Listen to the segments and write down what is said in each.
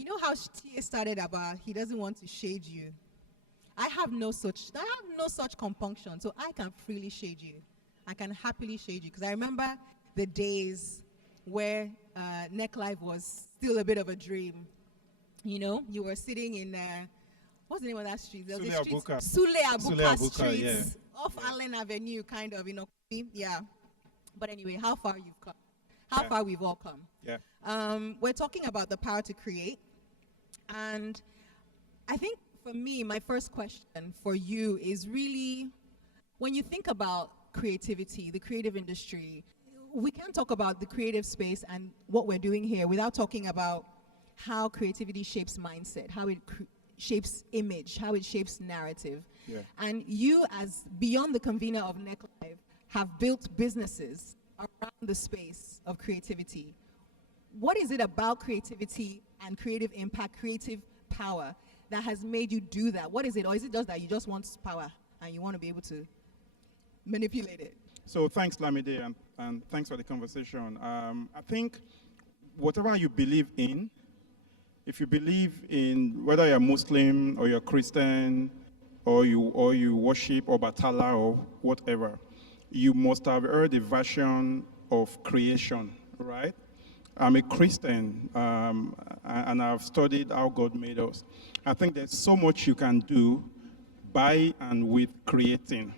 You know how Tia started about he doesn't want to shade you. I have no such compunction, so I can freely shade you. I can happily shade you because I remember the days where NECLive was still a bit of a dream. You know, you were sitting in what's the name of that street? There was a street, Sule Abuka Street, yeah, off Allen Avenue, kind of. You know, yeah. But anyway, how far you've come, how far we've all come. Yeah. We're talking about the power to create, and I think for me, my first question for you is really, when you think about creativity, the creative industry, we can't talk about the creative space and what we're doing here without talking about how creativity shapes mindset, how it shapes image, how it shapes narrative. Yeah. And you, as beyond the convener of NECLive, have built businesses around the space of creativity. What is it about creativity and creative impact, creative power, that has made you do that? What is it? Or is it just that you just want power and you want to be able to manipulate it? So thanks, Lamide, and thanks for the conversation. I think whatever you believe in, if you believe in whether you're Muslim or you're Christian or you worship Obatala or whatever, you must have heard a version of creation, right? I'm a Christian, and I've studied how God made us. I think there's so much you can do by and with creating.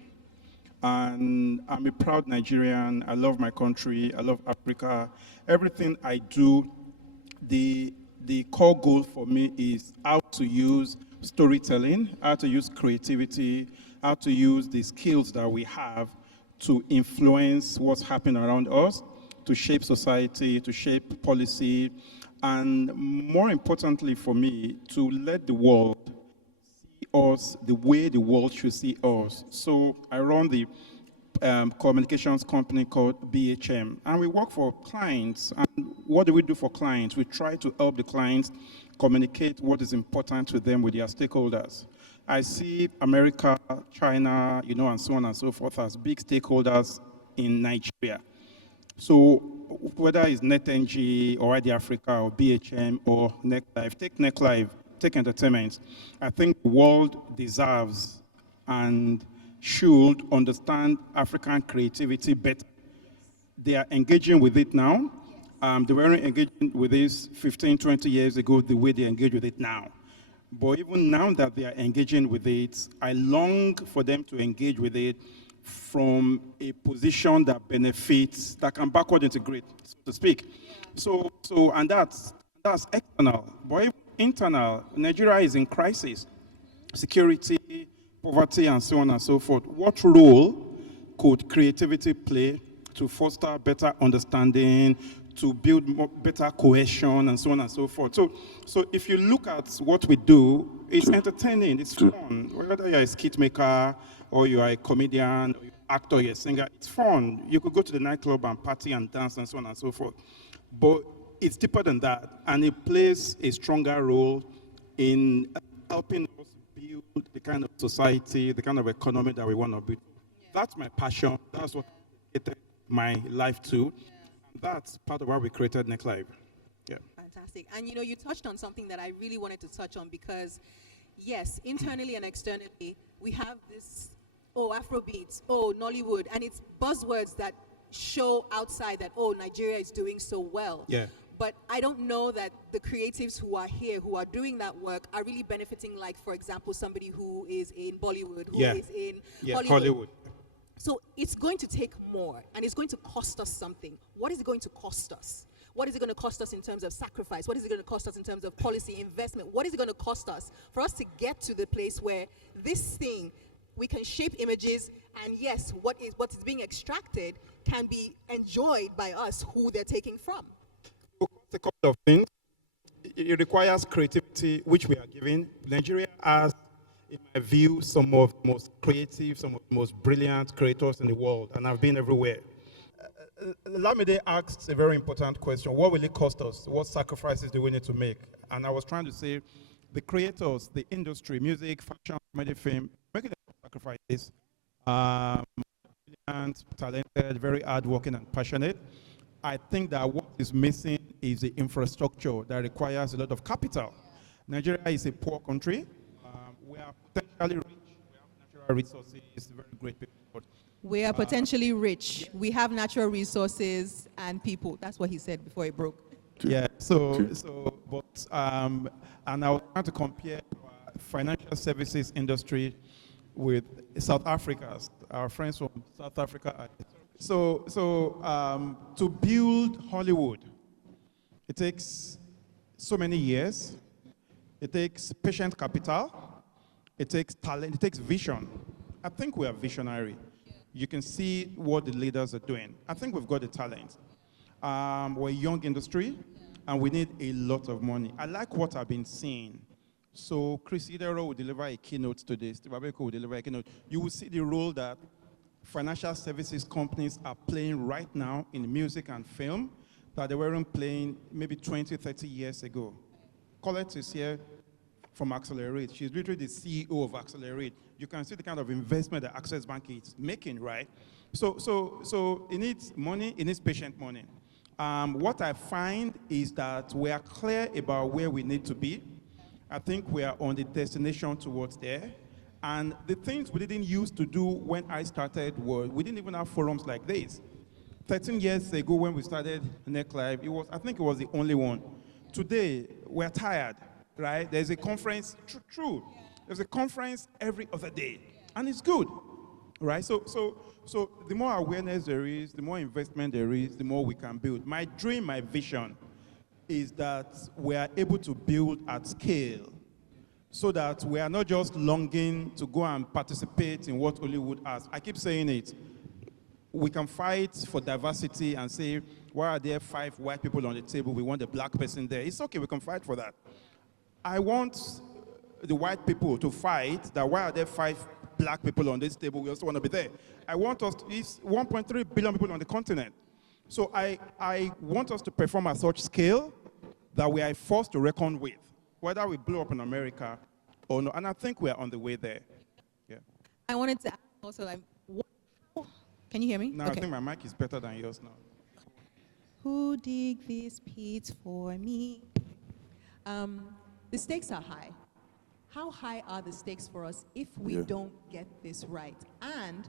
And I'm a proud Nigerian. I love my country. I love Africa. Everything I do, the core goal for me is how to use storytelling, how to use creativity, how to use the skills that we have to influence what's happening around us, to shape society, to shape policy, and more importantly for me, to let the world see us the way the world should see us. So I run the communications company called BHM, and we work for clients. And what do we do for clients? We try to help the clients communicate what is important to them with their stakeholders. I see America, China, you know, and so on and so forth as big stakeholders in Nigeria. So whether it's NetNG or ID Africa or BHM or NECLive, take NECLive, take entertainment. I think the world deserves and should understand African creativity better. They are engaging with it now. They weren't engaging with this 15, 20 years ago the way they engage with it now. But even now that they are engaging with it, I long for them to engage with it from a position that benefits, that can backward integrate, so to speak. So and that's external. But even internal, Nigeria is in crisis. Security, poverty, and so on and so forth. What role could creativity play to foster better understanding, to build better cohesion, and so on and so forth? So if you look at what we do, it's entertaining, it's fun. Whether you're a skit maker, or you are a comedian, or you're an actor, you're a singer, it's fun. You could go to the nightclub and party and dance and so on and so forth. But it's deeper than that, and it plays a stronger role in helping us build the kind of society, the kind of economy that we want to build. That's my passion. That's what I dedicated my life to. That's part of why we created NECLive. Yeah. Fantastic. And you know, you touched on something that I really wanted to touch on, because yes, internally and externally, we have this, oh, Afrobeats, oh, Nollywood, and it's buzzwords that show outside that, oh, Nigeria is doing so well. Yeah. But I don't know that the creatives who are here, who are doing that work, are really benefiting, like, for example, somebody who is in Bollywood, who is in Hollywood. So it's going to take more, and it's going to cost us something. What is it going to cost us? What is it going to cost us in terms of sacrifice? What is it going to cost us in terms of policy, investment? What is it going to cost us for us to get to the place where this thing, we can shape images, and yes, what is being extracted can be enjoyed by us who they're taking from? A couple of things. It requires creativity, which we are giving. Nigeria has, in my view, some of the most creative, some of the most brilliant creators in the world, and I've been everywhere. Lamide asked a very important question. What will it cost us? What sacrifices do we need to make? And I was trying to say, the creators, the industry, music, fashion, comedy, film, making sacrifices. Brilliant, talented, very hardworking and passionate. I think that what is missing is the infrastructure that requires a lot of capital. Nigeria is a poor country. We are potentially rich. We have natural resources, very great people. But, we are potentially rich. Yes. We have natural resources and people. That's what he said before it broke. Yeah, and I was trying to compare financial services industry with South Africa. Our friends from South Africa. So to build Hollywood, it takes so many years. It takes patient capital. It takes talent. It takes vision. I think we are visionary. You can see what the leaders are doing. I think we've got the talent. We're a young industry, and we need a lot of money. I like what I've been seeing. So Chris Idero will deliver a keynote today. Steve Abeko will deliver a keynote. You will see the role that financial services companies are playing right now in music and film that they weren't playing maybe 20, 30 years ago. Colette is here from Accelerate. She's literally the CEO of Accelerate. You can see the kind of investment that Access Bank is making, right? So it needs money, it needs patient money. What I find is that we are clear about where we need to be. I think we are on the destination towards there. And the things we didn't used to do when I started were, we didn't even have forums like this. 13 years ago when we started NECLive, I think it was the only one. Today, we're tired, right? There's a conference, true. There's a conference every other day, and it's good, right? So the more awareness there is, the more investment there is, the more we can build. My dream, my vision is that we are able to build at scale so that we are not just longing to go and participate in what Hollywood has. I keep saying it. We can fight for diversity and say, why are there 5 white people on the table? We want a black person there. It's okay, we can fight for that. I want the white people to fight that why are there 5 black people on this table? We also want to be there. I want us, it's 1.3 billion people on the continent. So I want us to perform at such scale that we are forced to reckon with, whether we blow up in America or not. And I think we are on the way there. Yeah. I wanted to ask also, like, can you hear me? No, okay. I think my mic is better than yours now. Who dig this pit for me? The stakes are high. How high are the stakes for us if we don't get this right? And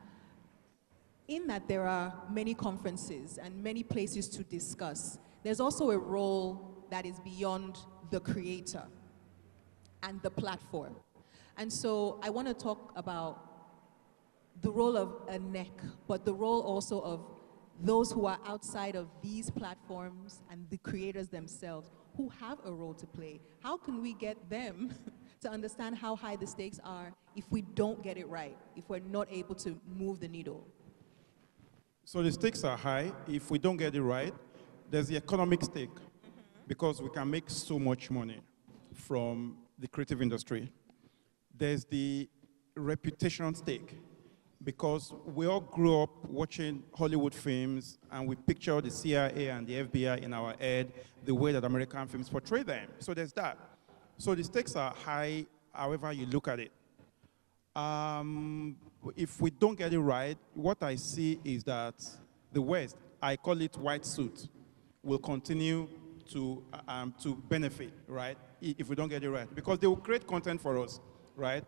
in that there are many conferences and many places to discuss, there's also a role that is beyond the creator and the platform. And so I want to talk about the role of a NEC, but the role also of those who are outside of these platforms and the creators themselves who have a role to play. How can we get them to understand how high the stakes are if we don't get it right, if we're not able to move the needle? So the stakes are high. If we don't get it right, there's the economic stake, because we can make so much money from the creative industry. There's the reputation stake, because we all grew up watching Hollywood films and we picture the CIA and the FBI in our head the way that American films portray them. So there's that. So the stakes are high, however you look at it. If we don't get it right, what I see is that the West, I call it white suit, will continue to benefit, right, if we don't get it right. Because they will create content for us, right?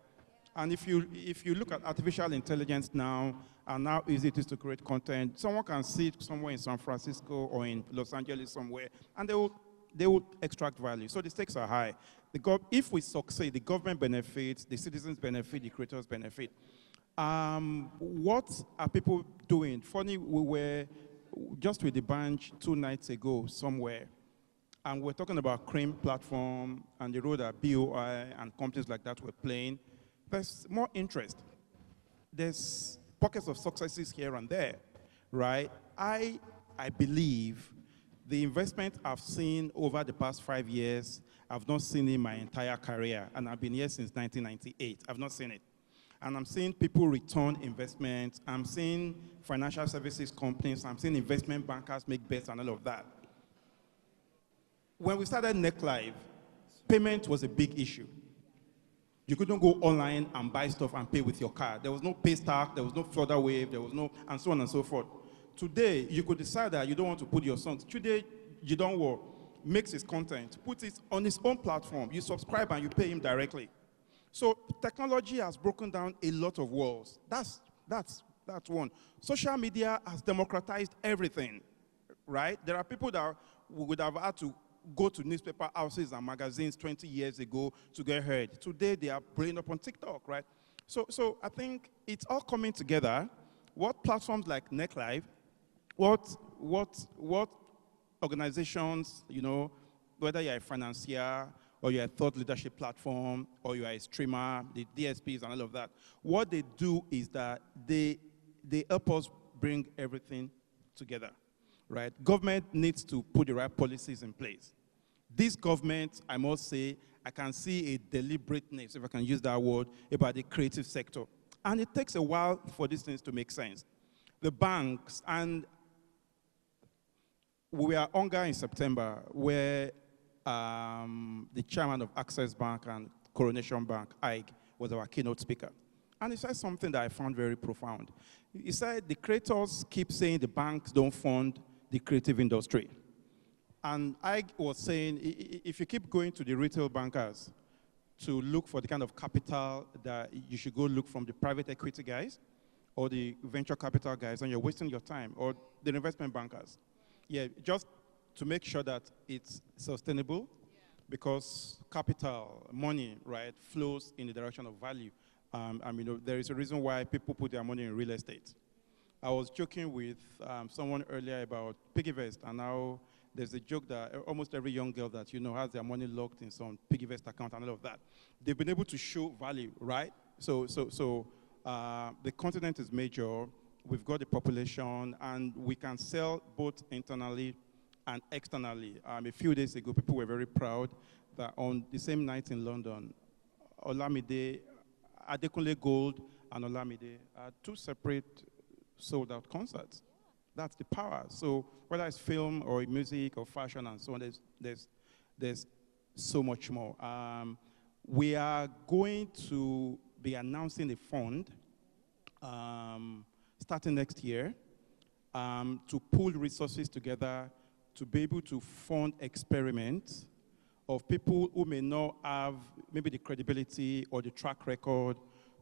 And if you look at artificial intelligence now, and how easy it is to create content, someone can sit somewhere in San Francisco or in Los Angeles somewhere, and they will extract value. So the stakes are high. If we succeed, the government benefits, the citizens benefit, the creators benefit. What are people doing? Funny, we were just with the bunch 2 nights ago somewhere, and we're talking about Cream platform and the role that BOI and companies like that were playing. There's more interest. There's pockets of successes here and there, right? I believe the investment I've seen over the past 5 years, I've not seen in my entire career, and I've been here since 1998. I've not seen it. And I'm seeing people return investments. I'm seeing financial services companies. I'm seeing investment bankers make bets and all of that. When we started NECLive, payment was a big issue. You couldn't go online and buy stuff and pay with your card. There was no Paystack, there was no Flutterwave, there was no, and so on and so forth. Today, you could decide that you don't want to put your songs. Today, you don't work. makes his content, puts it on his own platform. You subscribe and you pay him directly. So technology has broken down a lot of walls. That's one. Social media has democratized everything, right? There are people that would have had to go to newspaper houses and magazines 20 years ago to get heard. Today, they are blowing up on TikTok, right? So I think it's all coming together. What platforms like NECLive, what organizations, you know, whether you're a financier or you're a thought leadership platform or you're a streamer, the DSPs and all of that, what they do is that they help us bring everything together, right? Government needs to put the right policies in place. This government, I must say, I can see a deliberateness, if I can use that word, about the creative sector. And it takes a while for these things to make sense. The banks, and we were Hunger in September, where the chairman of Access Bank and Coronation Bank, Ike, was our keynote speaker. And he said something that I found very profound. He said the creators keep saying the banks don't fund the creative industry. And I was saying, if you keep going to the retail bankers to look for the kind of capital that you should go look from the private equity guys or the venture capital guys, and you're wasting your time, or the investment bankers. Yeah, just to make sure that it's sustainable, because capital, money, right, flows in the direction of value. You know, there is a reason why people put their money in real estate. I was joking with someone earlier about PiggyVest, and now there's a joke that almost every young girl that you know has their money locked in some PiggyVest account and all of that. They've been able to show value, right? So the continent is major. We've got the population, and we can sell both internally and externally. A few days ago, people were very proud that on the same night in London, Lamide Adekunle Gold and Lamide are two separate sold-out concerts. That's the power. So whether it's film or music or fashion and so on, there's so much more. We are going to be announcing a fund starting next year to pool resources together to be able to fund experiments of people who may not have maybe the credibility or the track record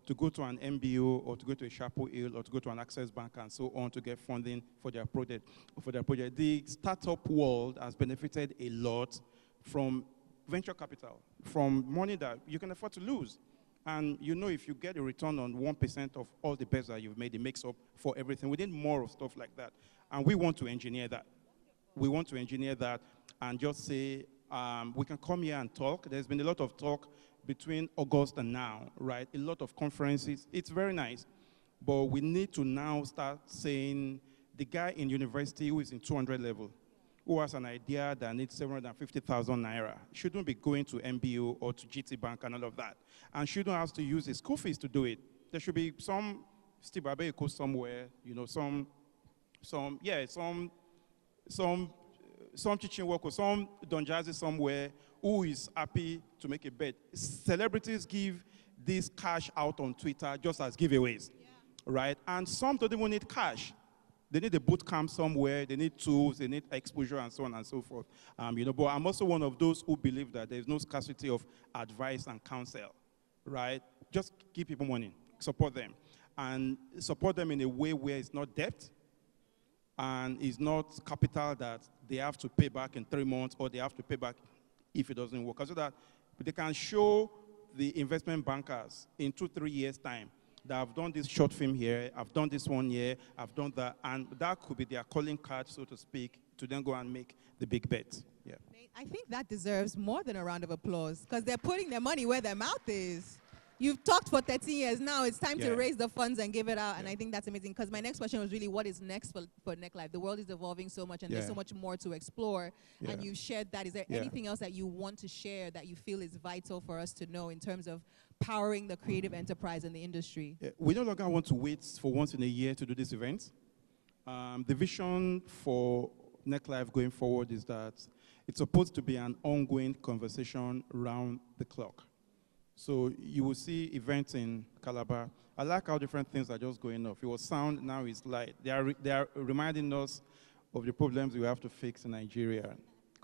to go to an MBO or to go to a Chapel Hill or to go to an Access Bank and so on to get funding for their project. The startup world has benefited a lot from venture capital, from money that you can afford to lose. And you know, if you get a return on 1% of all the bets that you've made, it makes up for everything. We need more of stuff like that. And we want to engineer that. We want to engineer that and just say, we can come here and talk. There's been a lot of talk between August and now, right? A lot of conferences. It's very nice. But we need to now start saying the guy in university who is in 200 level, who has an idea that needs 750,000 naira, shouldn't be going to MBO or to GT Bank and all of that. And shouldn't have to use his school fees to do it. There should be some Steve Abeiko somewhere, you know, some teaching work or some Don Jazzy somewhere who is happy to make a bet. Celebrities give this cash out on Twitter just as giveaways, right? And some don't even need cash. They need a boot camp somewhere, they need tools, they need exposure and so on and so forth. You know, but I'm also one of those who believe that there's no scarcity of advice and counsel, right? Just give people money, support them. And support them in a way where it's not debt, and it's not capital that they have to pay back in 3 months or they have to pay back if it doesn't work. So that they can show the investment bankers in 2-3 years' time that I've done this short film here, I've done this one here, I've done that, and that could be their calling card, so to speak, to then go and make the big bet. Yeah. I think that deserves more than a round of applause, because they're putting their money where their mouth is. You've talked for 13 years now. It's time to raise the funds and give it out. And I think that's amazing, because my next question was really, what is next for NECLive? The world is evolving so much, and there's so much more to explore. And you've shared that. Is there anything else that you want to share that you feel is vital for us to know in terms of powering the creative enterprise in the industry? We no longer want to wait for once in a year to do this event. The vision for NECLive going forward is that it's supposed to be an ongoing conversation round the clock. So you will see events in Calabar. I like how different things are just going off. It was sound, now it's light. They are reminding us of the problems we have to fix in Nigeria.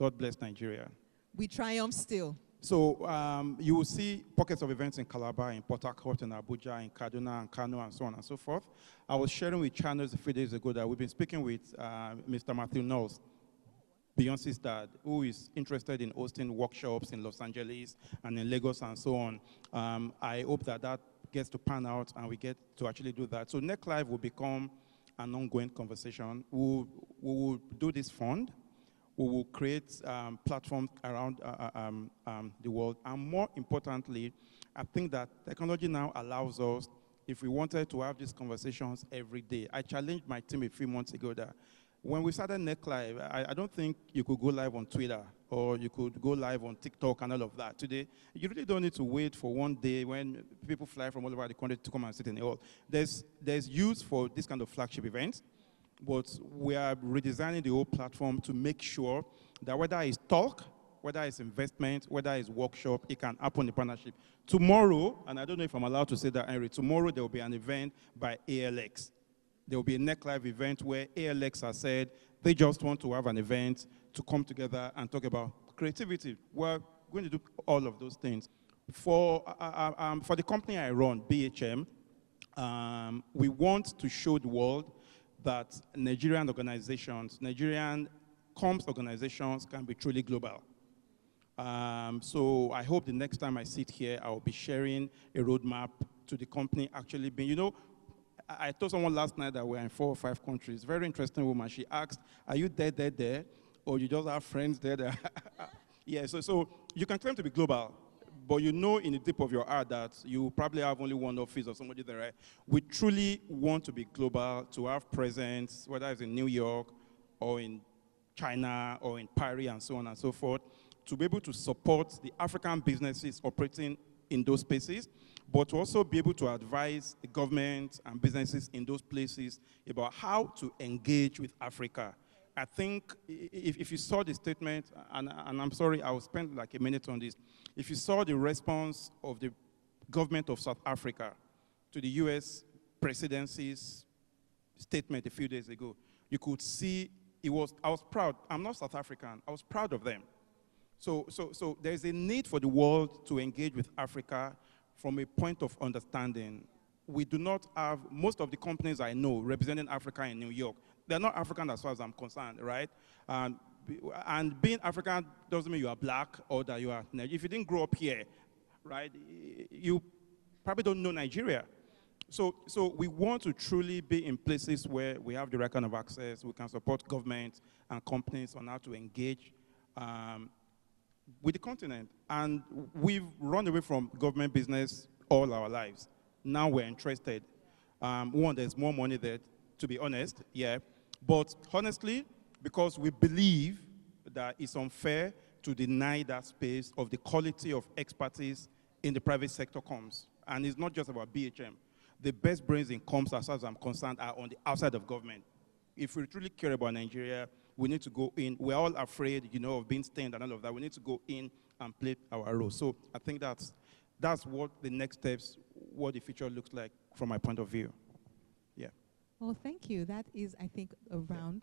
God bless Nigeria. We triumph still. So you will see pockets of events in Calabar, in Port Harcourt, in Abuja, in Kaduna, and Kano, and so on and so forth. I was sharing with channels a few days ago that we've been speaking with Mr. Matthew Knowles, Beyonce's dad, who is interested in hosting workshops in Los Angeles and in Lagos and so on. I hope that that gets to pan out and we get to actually do that. So NECLive will become an ongoing conversation. We will do this fund. We will create platforms around the world. And more importantly, I think that technology now allows us, if we wanted to have these conversations every day. I challenged my team a few months ago that when we started NECLive, I don't think you could go live on Twitter or you could go live on TikTok and all of that. Today, you really don't need to wait for one day when people fly from all over the country to come and sit in the hall. There's use for this kind of flagship events, but we are redesigning the whole platform to make sure that whether it's talk, whether it's investment, whether it's workshop, it can happen in partnership. Tomorrow, and I don't know if I'm allowed to say that, Henry, tomorrow there will be an event by ALX. There will be a NECLive event where ALX has said they just want to have an event to come together and talk about creativity. We're going to do all of those things. For the company I run, BHM, we want to show the world that Nigerian organizations, Nigerian comms organizations can be truly global. So I hope the next time I sit here, I'll be sharing a roadmap to the company actually being, you know, I told someone last night that we're in 4 or 5 countries. Very interesting woman. She asked, are you there? Or you just have friends there? Yeah, so you can claim to be global, but you know in the deep of your heart that you probably have only one office or somebody there, right? We truly want to be global, to have presence, whether it's in New York or in China or in Paris and so on and so forth, to be able to support the African businesses operating in those spaces, but to also be able to advise the government and businesses in those places about how to engage with Africa. I think if you saw the statement, and I'm sorry, I'll spend like a minute on this. If you saw the response of the government of South Africa to the US presidency's statement a few days ago, you could see I was proud. I'm not South African. I was proud of them. So there's a need for the world to engage with Africa from a point of understanding. We do not have, most of the companies I know representing Africa in New York, they're not African as far as I'm concerned, right? And being African doesn't mean you are black or that you are, if you didn't grow up here, right, you probably don't know Nigeria. So we want to truly be in places where we have the right kind of access, we can support government and companies on how to engage with the continent. And we've run away from government business all our lives. Now we're interested. One, there's more money there, to be honest, yeah. But honestly, because we believe that it's unfair to deny that space of the quality of expertise in the private sector comms. And it's not just about BHM. The best brains in comms, as far as I'm concerned, are on the outside of government. If we truly care about Nigeria, we need to go in. We're all afraid, you know, of being stained and all of that. We need to go in and play our role. So I think that's what the next steps, what the future looks like from my point of view. Yeah. Well, thank you. That is, I think, a round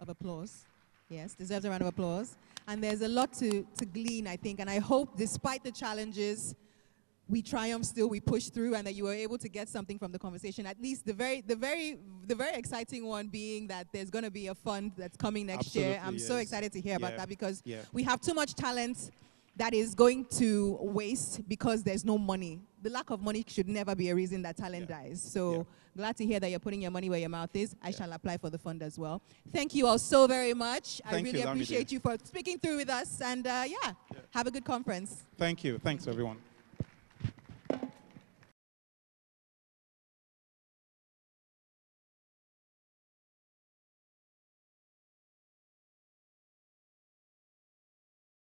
of applause. Yes, deserves a round of applause. And there's a lot to glean, I think. And I hope, despite the challenges, we triumph still, we push through, and that you were able to get something from the conversation. At least the very exciting one being that there's going to be a fund that's coming next year. I'm so excited to hear about that, because we have too much talent that is going to waste because there's no money. The lack of money should never be a reason that talent dies. So glad to hear that you're putting your money where your mouth is. I shall apply for the fund as well. Thank you all so very much. I really appreciate you for speaking through with us. And have a good conference. Thank you. Thanks, everyone.